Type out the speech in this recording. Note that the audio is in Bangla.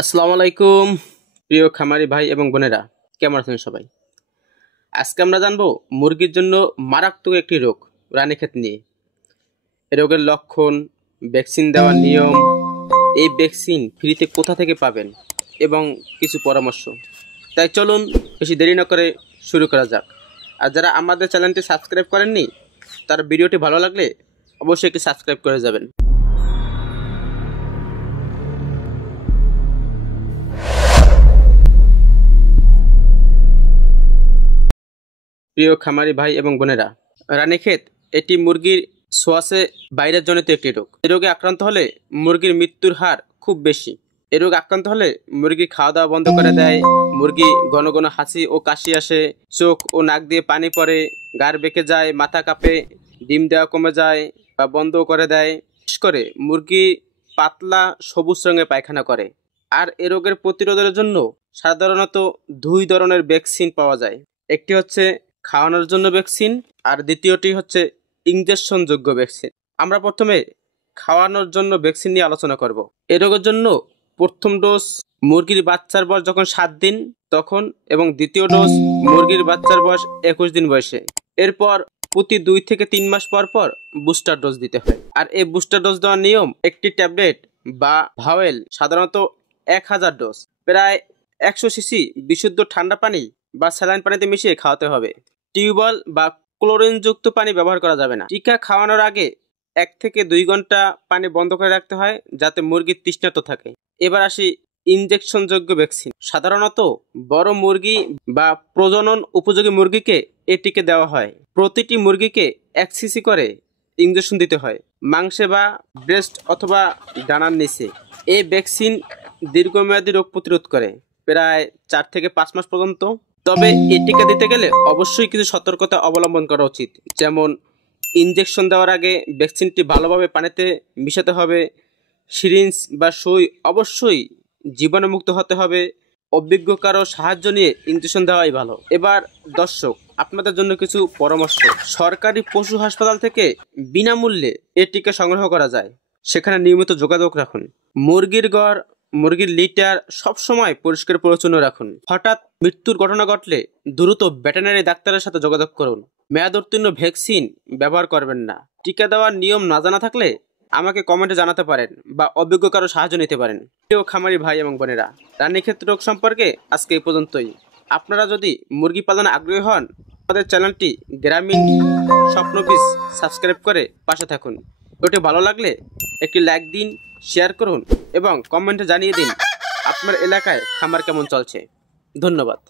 আসসালামু আলাইকুম প্রিয় খামারি ভাই এবং বোনেরা, কেমন আছেন সবাই? আজকে আমরা জানবো মুরগির জন্য মারাত্মক একটি রোগ রানীক্ষেত নিয়ে। এই রোগের লক্ষণ, ভ্যাকসিন দেওয়ার নিয়ম, এই ভ্যাকসিন ফ্রিতে কোথা থেকে পাবেন এবং কিছু পরামর্শ। তাই চলুন বেশি দেরি না করে শুরু করা যাক। আর যারা আমাদের চ্যানেলটি সাবস্ক্রাইব করেননি, তার ভিডিওটি ভালো লাগলে অবশ্যই একটি সাবস্ক্রাইব করে যাবেন। প্রিয় খামারি ভাই এবং বোনেরা, রানীক্ষেত এটি মুরগির সোয়াসে ভাইরাস জনিত একটি রোগ। এই রোগে আক্রান্ত হলে মুরগির মৃত্যুর হার খুব বেশি। এই রোগে আক্রান্ত হলে মুরগি খাওয়া দাওয়া বন্ধ করে দেয়, মুরগি ঘন ঘন হাঁচি ও কাশি আসে, চোখ ও নাক দিয়ে পানি পড়ে, গাড় বেঁকে যায়, মাথা কাঁপে, ডিম দেওয়া কমে যায় বা বন্ধও করে দেয়। বিশেষ করে মুরগি পাতলা সবুজ রঙের পায়খানা করে। আর এ রোগের প্রতিরোধের জন্য সাধারণত দুই ধরনের ভ্যাকসিন পাওয়া যায়। একটি হচ্ছে খাওয়ানোর জন্য ভ্যাকসিন, আর দ্বিতীয়টি হচ্ছে ইনজেকশন যোগ্য ভ্যাকসিন। আমরা প্রথমে খাওয়ানোর জন্য ভ্যাকসিন নিয়ে আলোচনা করব। এই রোগের জন্য প্রথম ডোজ মুরগির বাচ্চার বয়স যখন 7 দিন তখন, এবং দ্বিতীয় ডোজ মুরগির বাচ্চার বয়স 21 দিন বয়সে। এরপর প্রতি 2 থেকে 3 মাস পর পর বুস্টার ডোজ দিতে হয়। আর এই বুস্টার ডোজ দেওয়ার নিয়ম, একটি ট্যাবলেট বা ভাওয়েল সাধারণত 1000 ডোজ প্রায় 100 সিসি বিশুদ্ধ ঠান্ডা পানি বা স্যালাইন পানিতে মিশিয়ে খাওয়াতে হবে। টিউবওয়েল বা ক্লোরিনযুক্ত পানি ব্যবহার করা যাবে না। টিকা খাওয়ানোর আগে 1 থেকে 2 ঘন্টা পানি বন্ধ করে রাখতে হয় যাতে মুরগি তৃষ্ণার্ত থাকে। এবার আসি ইনজেকশন যোগ্য ভ্যাকসিন। সাধারণত বড় মুরগি বা প্রজনন উপযোগী মুরগিকে এই টিকা দেওয়া হয়। প্রতিটি মুরগিকে 1 সিসি করে ইনজেকশন দিতে হয় মাংসে বা ব্রেস্ট অথবা ডানার নিচে। এই ভ্যাকসিন দীর্ঘমেয়াদী রোগ প্রতিরোধ করে প্রায় 4 থেকে 5 মাস পর্যন্ত। তবে এই টিকা দিতে গেলে অবশ্যই কিছু সতর্কতা অবলম্বন করা উচিত। যেমন ইনজেকশন দেওয়ার আগে ভ্যাকসিনটি ভালোভাবে পানিতে মিশাতে হবে, সিরিঞ্জ বা সুই অবশ্যই জীবাণুমুক্ত হতে হবে, অভিজ্ঞ কারো সাহায্য নিয়ে ইনজেকশন দেওয়াই ভালো। এবার দর্শক, আপনাদের জন্য কিছু পরামর্শ। সরকারি পশু হাসপাতাল থেকে বিনামূল্যে এই টিকা সংগ্রহ করা যায়, সেখানে নিয়মিত যোগাযোগ রাখুন। মুরগির ঘর, মুরগির লিটার সবসময় পরিষ্কার পরিচ্ছন্ন রাখুন। হঠাৎ মৃত্যুর ঘটনা ঘটলে দ্রুত ভেটেরিনারি ডাক্তারের সাথে যোগাযোগ করুন। মেয়াদ উত্তীর্ণ ভ্যাকসিন ব্যবহার করবেন না। টিকা দেওয়ার নিয়ম না জানা থাকলে আমাকে কমেন্টে জানাতে পারেন বা অভিজ্ঞ কারো সাহায্য নিতে পারেন। প্রিয় খামারি ভাই এবং বোনেরা, রানীক্ষেত রোগ সম্পর্কে আজকে এই পর্যন্তই। আপনারা যদি মুরগি পালনে আগ্রহী হন, আমাদের চ্যানেলটি গ্রামীণ স্বপ্ন বীজ সাবস্ক্রাইব করে পাশে থাকুন। ভিডিওটি ভালো লাগলে একটি লাইক দিন, শেয়ার করুন এবং কমেন্টে জানিয়ে দিন আপনার এলাকায় খামার কেমন চলছে। ধন্যবাদ।